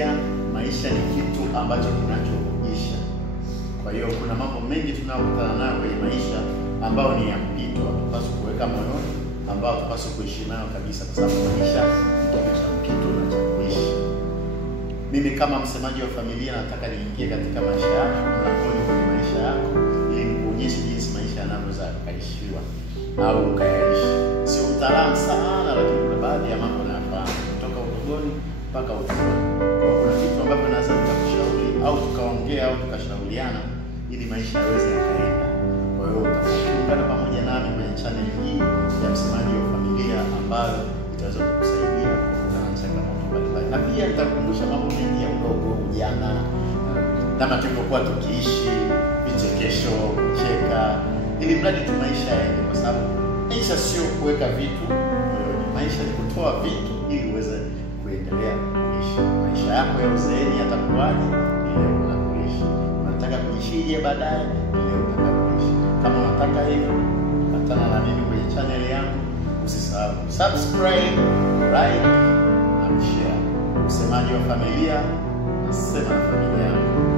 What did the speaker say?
familia, maisha ni kitu ambacho kinachoisha. Kwa hiyo kuna mambo mengi tunayokutana nayo kwenye maisha ambao ni ya mpito, tupaswa kuweka moyoni, ambao tupaswa kuishi nayo kabisa, kwa sababu maisha ni kitu cha mpito na cha kuishi. Mimi kama msemaji wa familia nataka niingie katika maisha yako, mlangoni kwenye maisha yako, ili nikuonyeshe jinsi maisha yanavyoweza kuishiwa au ukayaishi. Sio utaalamu sana, lakini kuna baadhi ya mambo nayafahamu kutoka utotoni mpaka uzee. Kwa kuna vitu ambavyo naweza nikakushauri au tukaongea au tukashauriana ili maisha yaweze yakaenda. Kwa hiyo utaungana pamoja nami kwenye channel hii ya msemaji wa familia, ambayo itaweza kukusaidia kukutana na changamoto mbalimbali. Na pia nitakukumbusha mambo mengi ya udogo, ujana, kama tulivyokuwa tukiishi, vichekesho, kucheka, ili mradi tu maisha yaende, kwa sababu maisha sio kuweka vitu moyoni. Maisha ni kutoa vitu ili uweze kuendelea kuishi. Maisha yako ya uzeeni yatakuwaje? Ile unapoishi. Unataka kuishije baadaye? Ile utakapoishi. Kama unataka hivyo, patana na mimi kwenye channel yangu. Usisahau subscribe, like na share. Msemaji wa familia, nasema na familia yangu.